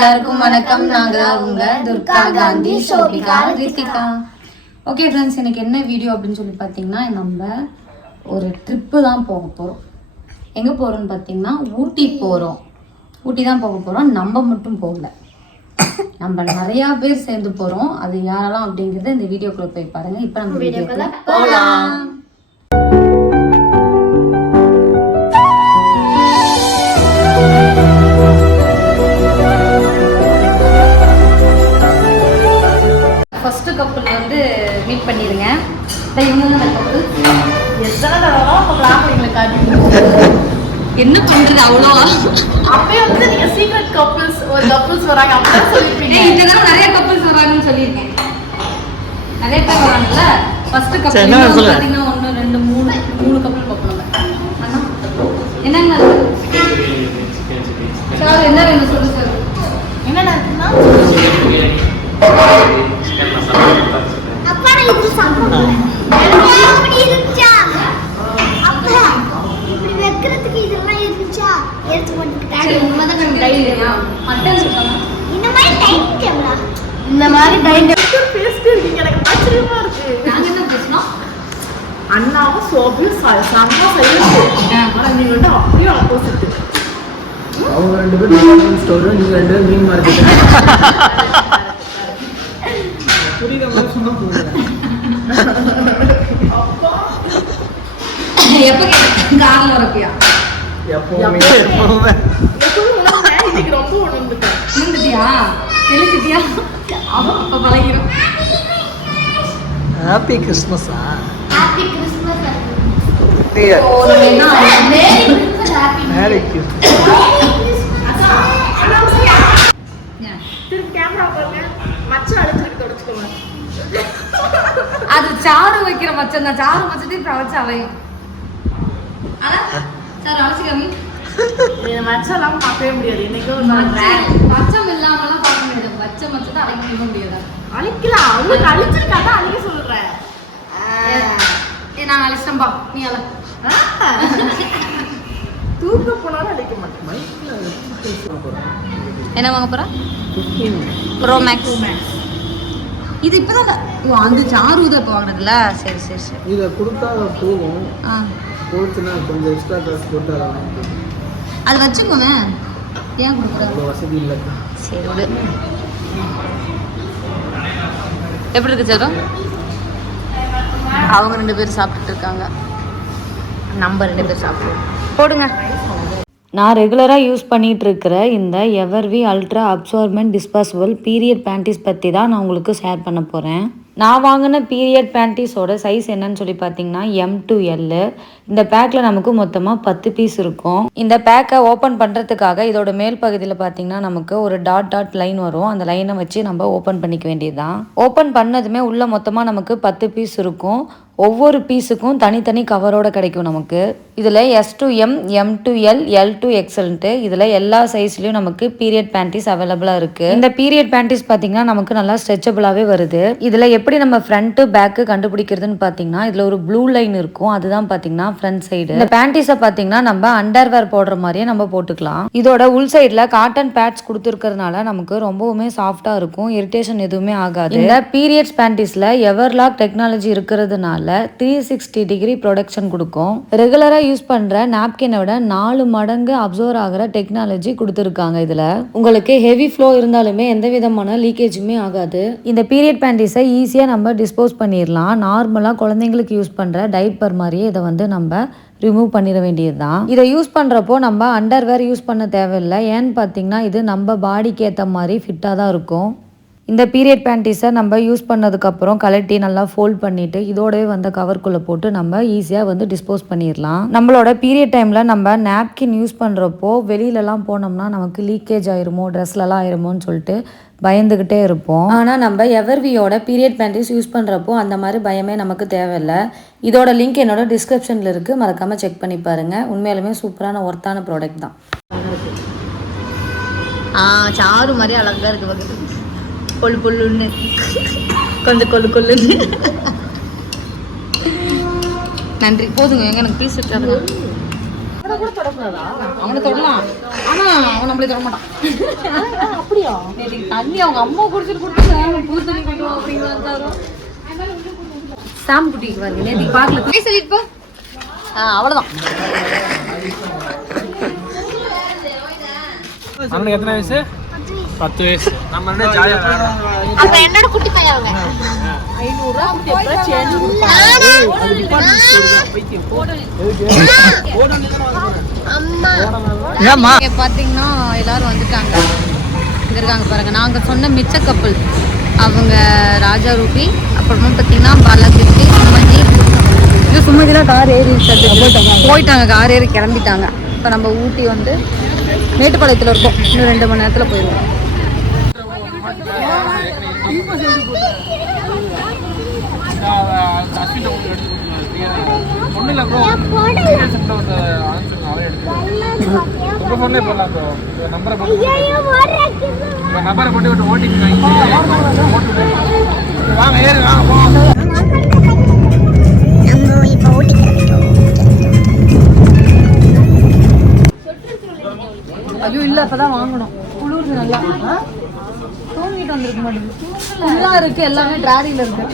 எல்லாருக்கும் வணக்கம். நாங்க உங்க துர்கா காந்தி, ஷோபிகா, ரித்திகா. ஓகே ஃப்ரெண்ட்ஸ், எனக்கு என்ன வீடியோ அப்படின்னு சொல்லி பார்த்தீங்கன்னா, நம்ம ஒரு ட்ரிப்பு தான் போக போகிறோம். எங்கே போகிறோம்னு பார்த்தீங்கன்னா ஊட்டி போகிறோம். ஊட்டி தான் போக போகிறோம். நம்ம மட்டும் போகல, நம்ம நிறையா பேர் சேர்ந்து போகிறோம். அது யாரெல்லாம் அப்படிங்கிறத இந்த வீடியோக்குள்ளே போய் பாருங்கள். இப்போ நம்ம வீடியோக்குள்ளே போகலாம். ஃபர்ஸ்ட் கப்பல் வந்து மீட் பண்ணிடுங்க. இவங்க தான் அந்த கப்பல். என்ன பண்றது அவ்வளோவா? அப்பயே வந்து நீங்க சீக்ரெட் கப்பல்ஸ் ஒரு கப்பல்ஸ் வராங்க அப்பதான் சொல்லிருப்பீங்க. இந்த தடவை நிறைய கப்பல்ஸ் வராங்கன்னு சொல்லியிருக்கேன். நிறைய பேர் வராங்கல்ல. ஃபர்ஸ்ட் கப்பல் பார்த்தீங்கன்னா 1 2 3 கப்பல் பார்க்கலாம். என்னங்க சார், என்ன வேணும் சொல்லு சார். என்னென்ன இருக்குன்னா அப்பா இது சாப்பிடுறேன். அப்படி இருந்துச்சா? அப்பா இப்படி வைக்கிறதுக்கு இதெல்லாம் இருந்துச்சா? எடுத்து போட்டுட்டாங்க. சரி, உண்மைதான் நம்ம டைரியா மட்டன் இருக்காங்க. இந்த மாதிரி டைம் டேபிளா? இந்த மாதிரி டைம் டேபிள் பேசிட்டு இருக்கீங்க. எனக்கு ஆச்சரியமா இருக்கு. நாங்க என்ன பேசணும்? அண்ணாவும் சோபியும் சம்மா சைலண்ட். ஆனா நீங்க வந்து அப்படியே ஆப்போசிட். அவங்க ரெண்டு பேரும் ஸ்டோர், நீங்க ரெண்டு பேரும் மீன் மார்க்கெட். புரியுற மாதிரி சொன்னா போதும். எப்ப கார்ல வரப்பியா? எப்பவுமே இன்னைக்கு ரொம்ப உணர்ந்துட்டேன். நின்றுட்டியா? எழுதிட்டியா? அப்ப பழகிரும். ஹாப்பி கிறிஸ்மஸா? Happy Christmas. Merry Christmas. திருப்பி கேமரா பாருங்க. மச்ச அழுத்துக்கு தொடச்சுக்கோங்க. அது சாறு வைக்கிற மச்சம் தான். சாறு மச்சத்தையும் பிரவச்சு அலையும். சார் அழைச்சிக்காமி. இந்த மச்செல்லாம் பார்க்கவே முடியாது. இன்னைக்கு ஒரு மச்சம் இல்லாமலாம் பார்க்க முடியாது. பச்சை மச்சத்தை அழைக்க முடியாது. அழிக்கலாம். அவங்களுக்கு அழிச்சிருக்காதான் அழிக்க சொல்றேன். நான் அழைச்சிட்டேன்பா, நீ அழ. தூக்க போனாலும் அழிக்க மாட்டேன். என்ன வாங்க போற? Pro max. இது இப்பதான் அந்த சாரு இதை வாங்கினதுல. சரி சரி சரி. இதை கொடுத்தா போகும். போச்சுன்னா கொஞ்சம் எக்ஸ்ட்ரா காசு போட்டு அதை வாங்கிட்டு அது வச்சுக்கோங்க. ஏன் கொடுக்குற? அவ்வளோ வசதி இல்லை. சரி விடு. எப்படி இருக்கு சார்? அவங்க 2 பேர் சாப்பிட்டுட்டு இருக்காங்க. நம்ம 2 பேர் சாப்பிடுவோம். போடுங்க. நான் ரெகுலராக யூஸ் பண்ணிகிட்டு இருக்கிற இந்த எவர்வி அல்ட்ரா அப்சார்பன்ட் டிஸ்பாசபிள் பீரியட் பேண்டீஸ் பற்றி தான் நான் உங்களுக்கு ஷேர் பண்ண போகிறேன். நான் வாங்கின பீரியட் பேண்டீஸோட சைஸ் என்னன்னு சொல்லி பார்த்தீங்கன்னா M to L. இந்த பேக்கில் நமக்கு மொத்தமாக 10 பீஸ் இருக்கும். இந்த பேக்கை ஓப்பன் பண்ணுறதுக்காக இதோட மேல் பகுதியில் பார்த்தீங்கன்னா நமக்கு ஒரு டாட் லைன் வரும். அந்த லைனை வச்சு நம்ம ஓப்பன் பண்ணிக்க வேண்டியதுதான். ஓப்பன் பண்ணதுமே உள்ள மொத்தமாக நமக்கு 10 பீஸ் இருக்கும். ஒவ்வொரு பீஸுக்கும் தனித்தனி கவரோட கிடைக்கும் நமக்கு. இதில் S to M, M to L, L to XLன்ட்டு இதில் எல்லா சைஸ்லையும் நமக்கு பீரியட் பேண்டீஸ் அவைலபிளாக இருக்குது. இந்த பீரியட் பேண்டீஸ் பார்த்தீங்கன்னா நமக்கு நல்லா ஸ்ட்ரெச்சபிளாகவே வருது. இதில் எப்படி நம்ம ஃப்ரண்ட்டு பேக்கு கண்டுபிடிக்கிறதுன்னு பார்த்தீங்கன்னா இதில் ஒரு ப்ளூ லைன் இருக்கும். அதுதான் பார்த்தீங்கன்னா ஃப்ரண்ட் சைடு. இந்த பேண்டீஸை பார்த்தீங்கன்னா நம்ம அண்டர்வேர் போடுற மாதிரியே நம்ம போட்டுக்கலாம். இதோட உள் சைடில் காட்டன் பேட்ஸ் கொடுத்துருக்கிறதுனால நமக்கு ரொம்பவுமே சாஃப்டாக இருக்கும். இரிட்டேஷன் எதுவுமே ஆகாது. இந்த பீரியட்ஸ் பேண்டீஸில் எவர்லாக் டெக்னாலஜி இருக்கிறதுனால 360 டிகிரி ப்ரொடக்ஷன் கொடுக்கும். ரெகுலராக யூஸ் பண்ணுற நாப்கினை விட 4 மடங்கு அப்சர்வ் ஆகிற டெக்னாலஜி கொடுத்துருக்காங்க. இதில் உங்களுக்கு ஹெவி ஃப்ளோ இருந்தாலுமே எந்த விதமான லீக்கேஜுமே ஆகாது. இந்த பீரியட் பேண்டீஸை ஈஸியாக நம்ம டிஸ்போஸ் பண்ணிடலாம். நார்மலாக குழந்தைங்களுக்கு யூஸ் பண்ணுற டைப்பர் மாதிரியே இதை வந்து நம்ம ரிமூவ் பண்ணிட வேண்டியது தான். இதை யூஸ் பண்ணுறப்போ நம்ம அண்டர்வேர் யூஸ் பண்ண தேவையில்லை. ஏன்னு பார்த்தீங்கன்னா இது நம்ம பாடிக்கு ஏற்ற மாதிரி ஃபிட்டாக தான் இருக்கும். இந்த பீரியட் பேண்டிஸை நம்ம யூஸ் பண்ணதுக்கப்புறம் கலட்டி நல்லா ஃபோல்ட் பண்ணிவிட்டு இதோடவே வந்து கவர்க்குள்ளே போட்டு நம்ம ஈஸியாக வந்து டிஸ்போஸ் பண்ணிடலாம். நம்மளோட பீரியட் டைமில் நம்ம நாப்கின் யூஸ் பண்ணுறப்போ வெளியிலலாம் போனோம்னா நமக்கு லீக்கேஜ் ஆயிருமோ ட்ரெஸ்லலாம் ஆயிருமோன்னு சொல்லிட்டு பயந்துக்கிட்டே இருப்போம். ஆனால் நம்ம எவர்வியோட பீரியட் பேண்டிஸ் யூஸ் பண்ணுறப்போ அந்த மாதிரி பயமே நமக்கு தேவையில்லை. இதோட லிங்க் என்னோட டிஸ்கிரிப்ஷனில் இருக்குது, மறக்காமல் செக் பண்ணி பாருங்கள். உண்மையாலுமே சூப்பரான ஒர்த்தான ப்ராடக்ட் தான். சாரு மாதிரி அழகாக இருக்குது பக்கத்து. கொள்ளு கொள்ளுன்னு கொஞ்சம் கொள்ளுன்னு. நன்றி, போதுங்க. எங்க எனக்கு பீஸ் இருக்காது. அவனை தொடலாம், ஆனா அவன் நம்மளே தொட மாட்டான். அப்படியா? தண்ணி அவங்க அம்மா குடிச்சிட்டு கொடுத்து புது தண்ணி கொடுத்துருவோம் அப்படிங்கிறாரு. சாம் குட்டிக்கு வந்து நேற்று பார்க்கல சொல்லிட்டு அவ்வளோதான். எத்தனை வயசு? 10 வயசு. நம்ம அப்ப என்னோட குட்டி பையன் அவங்க 500 பார்த்தீங்கன்னா எல்லாரும் வந்துட்டாங்க. இங்க இருக்காங்க பாருங்க. நாங்கள் சொன்ன மிச்ச கப்பல் அவங்க ராஜா ரூபி, அப்புறமா பார்த்தீங்கன்னா பாலாகிருஷ்ணி, சுமதி. இது சுமதிலாம் கார் ஏறி போயிட்டாங்க, கார் ஏறி கிளம்பிட்டாங்க. இப்போ நம்ம ஊட்டி வந்து மேட்டுப்பாளையத்தில் இருக்கோம். இன்னும் 2 மணி நேரத்தில் போயிடுவோம். நம்பரை போட்டு விட்டு ஓட்டிங்க வாங்க ஏறு வாங்க. ஐயோ இல்லை, அப்பதான் வாங்கணும். குளிர்ந்து நல்லா தூங்கிட்டு வந்துருக்க மாட்டேங்குது. ஃபுல்லாக இருக்குது, எல்லாமே ட்ராடியில் இருக்கு.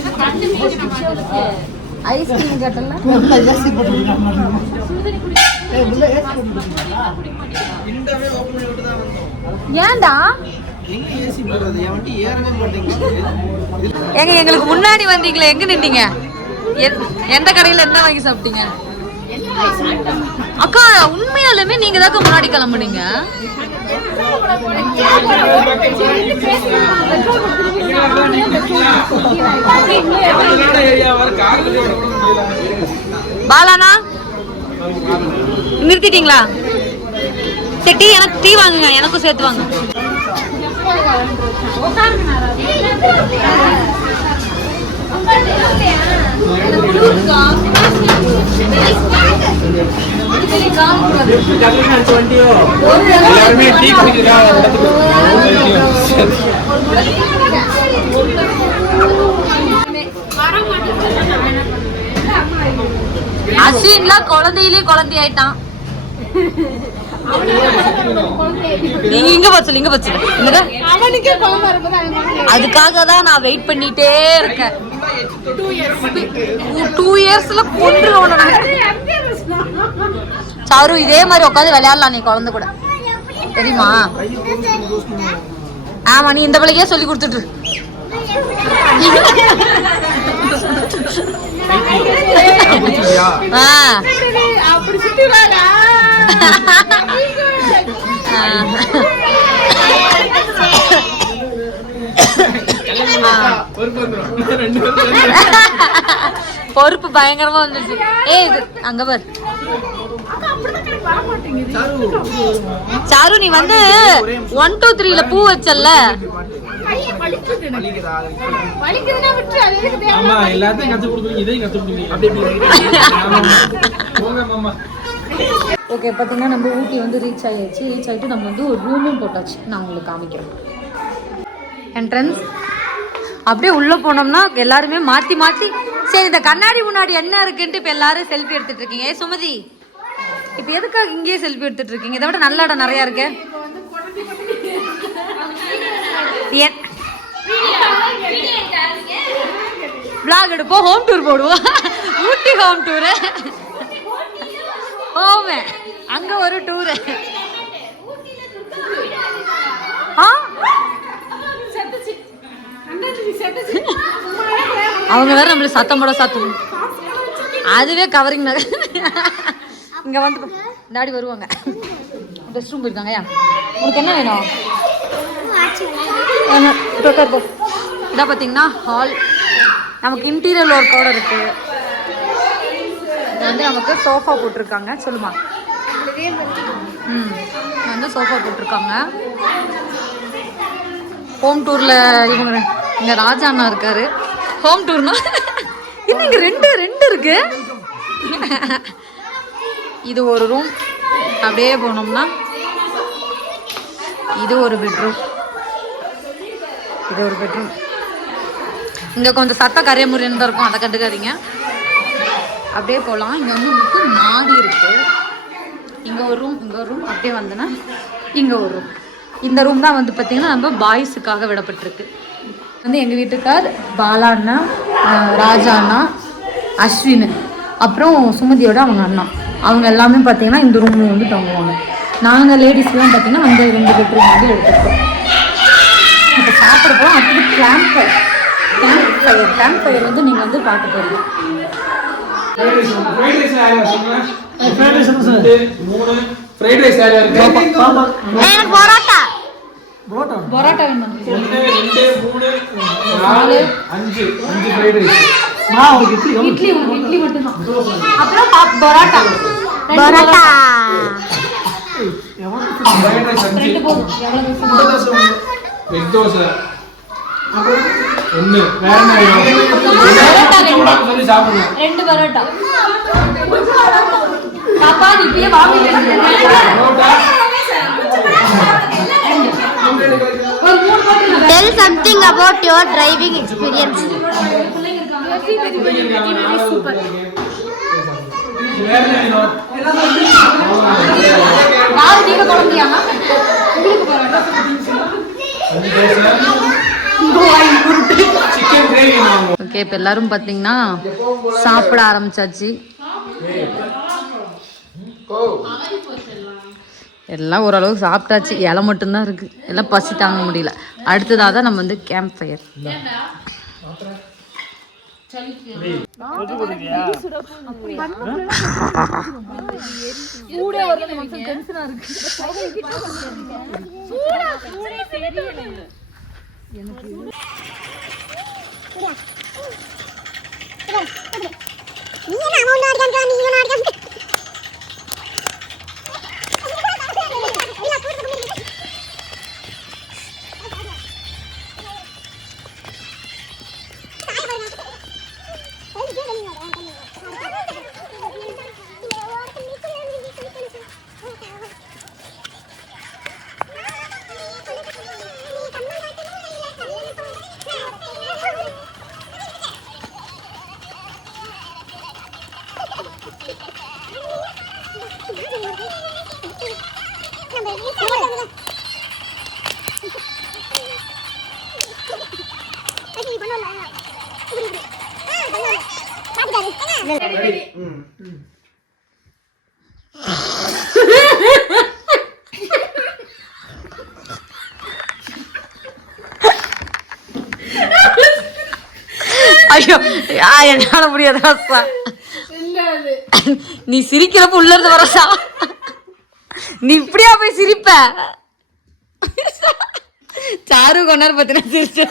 ஐஸ்கிரீம் கேட்டல ஏன்டா ஏங்க எங்களுக்கு முன்னாடி வந்தீங்களே, எங்க நின்றீங்க? எந்த கடையில் என்ன வாங்கி சாப்பிட்டீங்க? அக்கா உண்மையாலுமே நீங்க தான் முன்னாடி கிளம்புனீங்க. பாலானா நிறுத்திட்டீங்களா? சரி, டீ எனக்கு டீ வாங்குங்க, எனக்கும் சேர்த்து வாங்க. அஸ்வின்லாம் குழந்தையிலே குழந்தை ஆயிட்டான். நீங்க இங்க பச்சல இங்க பச்சல அதுக்காக தான் நான் வெயிட் பண்ணிட்டே இருக்கேன். 2 இயர்ஸ்ல கொண்டு சாரு இதே மாதிரி உட்காந்து விளையாடலாம் நீ குழந்தை கூட, தெரியுமா? ஆமா, நீ இந்த பிள்ளைக்கே சொல்லி கொடுத்துட்டு. பொறுப்பு பயங்கரமா வந்துச்சு. இது அங்க பாரு சாரு, நீ வந்து 1 2 3ல பூ வச்சல்ல, ஓகே. பார்த்தீங்கன்னா நம்ம ஊட்டி வந்து ரீச் ஆகிடுச்சு. ரீச் ஆகிட்டு நம்ம வந்து ஒரு ரூமும் போட்டாச்சு. நான் உங்களுக்கு காமிக்கிறேன். என்ட்ரன்ஸ் அப்படியே உள்ளே போனோம்னா எல்லாருமே மாற்றி மாற்றி, சரி இந்த கண்ணாடி முன்னாடி என்ன இருக்குன்ட்டு இப்போ எல்லாரும் செல்ஃபி எடுத்துட்டு இருக்கீங்க. சுமதி, இப்போ எதுக்காக இங்கேயே செல்ஃபி எடுத்துட்டு இருக்கீங்க? இதை விட நல்ல இடம் நிறையா இருக்கு. vlog எடுப்போம், ஹோம் டூர் போடுவோம். ஊட்டி ஹோம் டூரு போவே, அங்க ஒரு டூரு. அவங்க வேற நம்மள சத்தம் போட சத்தம், அதுவே கவரிங். இங்க வந்து டாடி வருவாங்க, ரெஸ்ட் ரூம் போயிருக்காங்க. உனக்கு என்ன வேணும்? இதான் பார்த்தீங்கன்னா ஹால். நமக்கு இன்டீரியர் ஒர்க்கோட இருக்கு. இது வந்து நமக்கு சோஃபா போட்டிருக்காங்க. சொல்லுமா? இது வந்து சோஃபா போட்டிருக்காங்க. ஹோம் டூர்ல இங்க ராஜா அண்ணா இருக்காரு. ஹோம் டூர்னா இன்னும் இங்க ரெண்டு இருக்கு. இது ஒரு ரூம். அப்படியே போனோம்னா இது ஒரு பெட்ரூம். இங்க கொஞ்சம் சத்த கரையமுறைன்னு தான் இருக்கும், அதை கண்டுக்காதீங்க. அப்படியே போகலாம். இங்க வந்து உங்களுக்கு மாடி இருக்கு. இங்க ஒரு ரூம், அப்படியே வந்தோன்னா இங்க ஒரு ரூம். இந்த ரூம் தான் வந்து பார்த்தீங்கன்னா நம்ம பாய்ஸுக்காக விடப்பட்டிருக்கு. வந்து எங்கள் வீட்டுக்கார் பாலா அண்ணா, ராஜா அண்ணா, அஸ்வின், அப்புறம் சுமதியோட அவங்க அண்ணா, அவங்க எல்லாமே பார்த்தீங்கன்னா இந்த ரூமில் வந்து தங்குவாங்க. நாங்கள் லேடிஸ்லாம் பார்த்தீங்கன்னா அந்த 2 பெட்ரூம் வந்து எடுத்துருக்கோம். இப்போ சாப்பிட போகிறோம். அடுத்தது கேம்ப் ஃபயர் வந்து நீங்கள் வந்து பார்க்க போகிறீங்க. பரோட்டா வேணும். 1 2 3 4 5 ஃப்ரைட் ரைஸ். இட்லி மட்டும் தான். அப்புறம் பரோட்டா. ஃப்ரைட் ரைஸ் 5 போதும். எவ்வளவு வெஜ் தோசை அப்புறம் 1 வேற என்ன சொல்லி சாப்பிடுங்க. 2 பரோட்டா. பாப்பா நீ இப்பயே வாங்கிட்டு parotta. Tell something about your driving experience. Super. யார் நீங்க குழந்தையாமா? உங்களுக்கு பரோட்டா. ஓகே, இப்போ எல்லாரும் பார்த்தீங்கன்னா சாப்பிட ஆரம்பிச்சாச்சு. எல்லாம் ஓரளவுக்கு சாப்பிட்டாச்சு. இலை மட்டும்தான் இருக்குது. எல்லாம் பசி தாங்க முடியல. அடுத்ததாக தான் நம்ம வந்து கேம்ப் ஃபயர். ஐயோ என்னால முடியாதா? நீ சிரிக்கிறப்ப உள்ள இருந்து வரசா, நீ இப்படியா போய் சிரிப்ப? சாரு கொண்டாரு பத்தினா சிரிச்சா.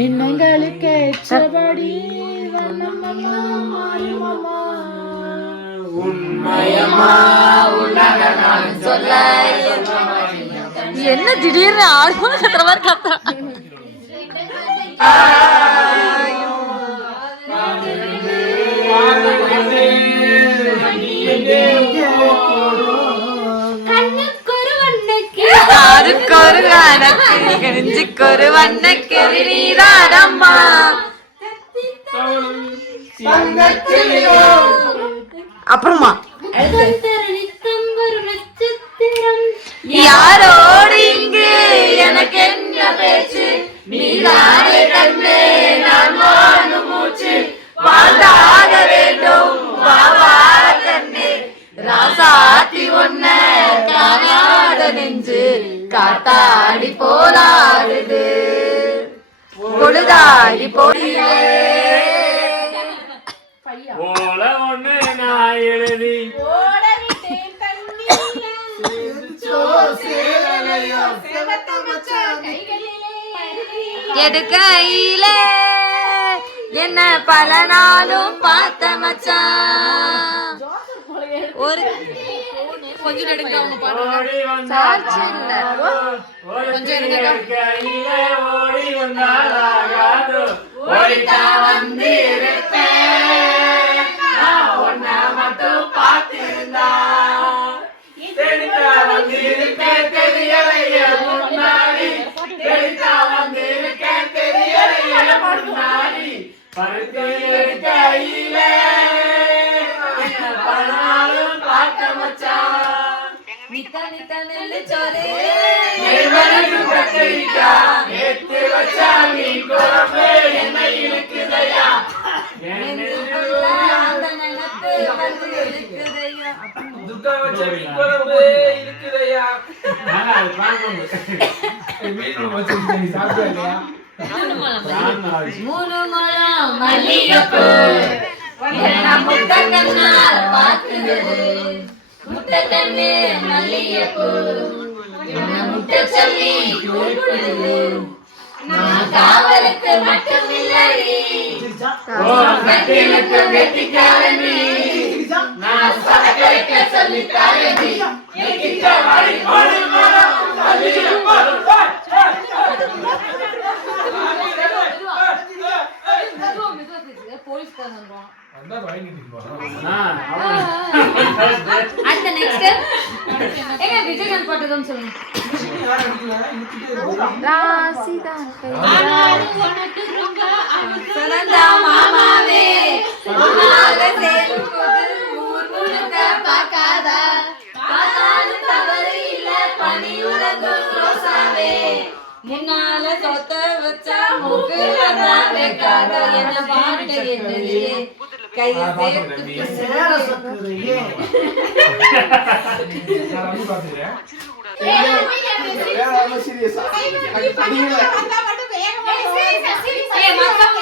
எண்ணங்களுக்கு என்ன திடீர்னு ஆர்வம் கத்துற மாதிரி கத்துறான். அதுக்கு ஒரு எனக்கு நெஞ்சுக்கு ஒரு வண்ண கிளி நீதானம்மா. அப்புறமா யாரோடு இங்கு எனக்கு என்ன பேச்சு, நீதானே கண்ணே நான் வாழும் மூச்சு, வாழ்ந்தாக வேண்டும் வாவா கண்ணே, ராசாத்தி ஒன்ன காணாத நெஞ்சு காத்தாடி போலாடுது, பொழுதாடி போயிலே போல ஒண்ணு நான் எழுதி எடுக்கையில என்ன பல நாளும் பார்த்த மச்சான். ஒரு கொஞ்சம் எடுங்க அவங்க பாடுங்க. கொஞ்சம் எடுங்க. ஓடி வந்தாலாகாது, ஓடித்தான் வந்து இருப்பேன், நான் உன்னை மட்டும் பார்த்திருந்தா தெரித்தா வந்து இருப்பேன், தெரியலையே முன்னாடி, தெரித்தா வந்து இருக்கேன், தெரியலையே முன்னாடி, பருத்தி எடுக்கையிலே பலனாலும் பார்க்க மச்சான், நித்த நித்த நெல்லு சோறு நெய்வனுக்கு கத்திரிக்கா நேத்து வச்சா நீ குழம்பு என்ன இருக்குதையா, அந்த நினைப்பு வந்து இருக்குதையா. துர்கா வச்ச மீன் குழம்பு இருக்குதையா. மீன் வச்சு நீ சாப்பிட்டியா இல்லையா? 3 முழம் மல்லிகைப்பூ என்ன முட்டை கண்ணால் பார்க்குது, முட்டை கண்ணு மல்லிகைப்பூ என்ன முட்டை சொல்லி கூப்பிடுது, நான் காவலுக்கு மட்டும் இல்லடி கட்டிலுக்கு கெட்டிக்காரனி, நான் சரக்கரைக்க சொல்லி தாரடி, அடுத்த நெக்ஸ்ட் எங்க விஜயகாந்த் பாட்டுதான் சொல்லுங்க. சுனந்தா மாமாவே உன்னால சேரும் போது ஊர் முழுக்க பார்க்காதா, பார்த்தாலும் தவறு இல்ல பனி உறங்கும் ரோசாவே, முன்னால சொத்த வச்சா மூக்குல தான் வைக்காத, என்ன பாட்டு என்னது கையை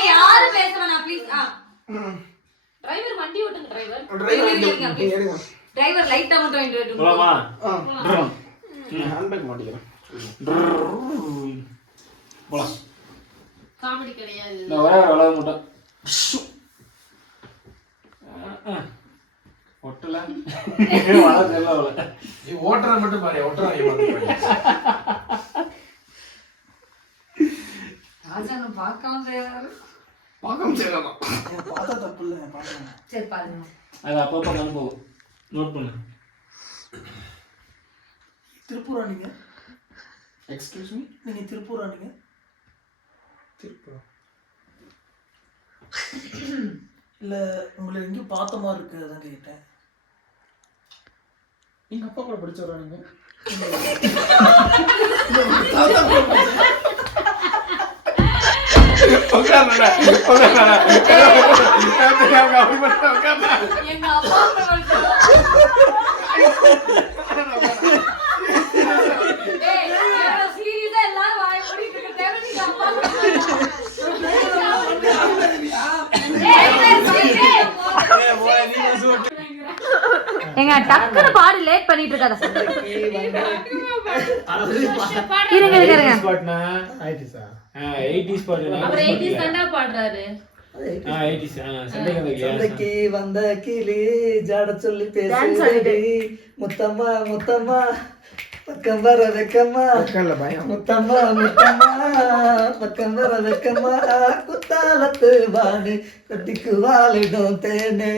யாரு பேசுறா ப்ளீஸ். டிரைவர் வண்டி ஓட்டுங்க. டிரைவர் லைட்டா மட்டும் இன்ட்ரோட் போலாமா? போலாம். காமெடி கிடையாது. நான் ஒரே ஒரு அளவு மட்டும் ஒட்டல வள தெரியல அவள. நீ ஓட்டற மட்டும் பாரு, ஓட்டற ராஜான பார்க்காம செய்றாரு. பாக்கம் செய்யலாமா? பார்த்தா தப்பு இல்ல, பாக்கலாம். சரி பாருங்க. அது அப்பப்ப நான் போகும். நோட் பண்ணு. திருப்பூரா நீங்க? எக்ஸ்கியூஸ் மீ, நீங்க திருப்பூரா நீங்க? திருப்பூரா இல்ல, உங்களை எங்கேயும் பார்த்த மாதிரி இருக்கு, அதான் கேட்டேன். எங்க அப்பா கூட படிச்சவரா நீங்க? எங்க அப்பா சீரியஸா எல்லாரும் வாய் மூடிட்டு இருக்காங்க. நீங்க அப்பா எங்க டக்குனு பாடி லேட் பண்ணிட்டு இருக்காத. இருங்க இருங்க பாட்னா 80s பாட்டுனா அவர் 80s தாண்டா பாடுறாரு. 80s சந்தைக்கு வந்த கிளி ஜாட சொல்லி பேசுறடி, முத்தம்மா முத்தம்மா பக்கம் வர வெக்கம்மா, முத்தம்மா முத்தம்மா பக்கம் வர வெக்கம்மா, குத்தாலத்து வாணி கட்டிக்கு வாழிடும் தேனே.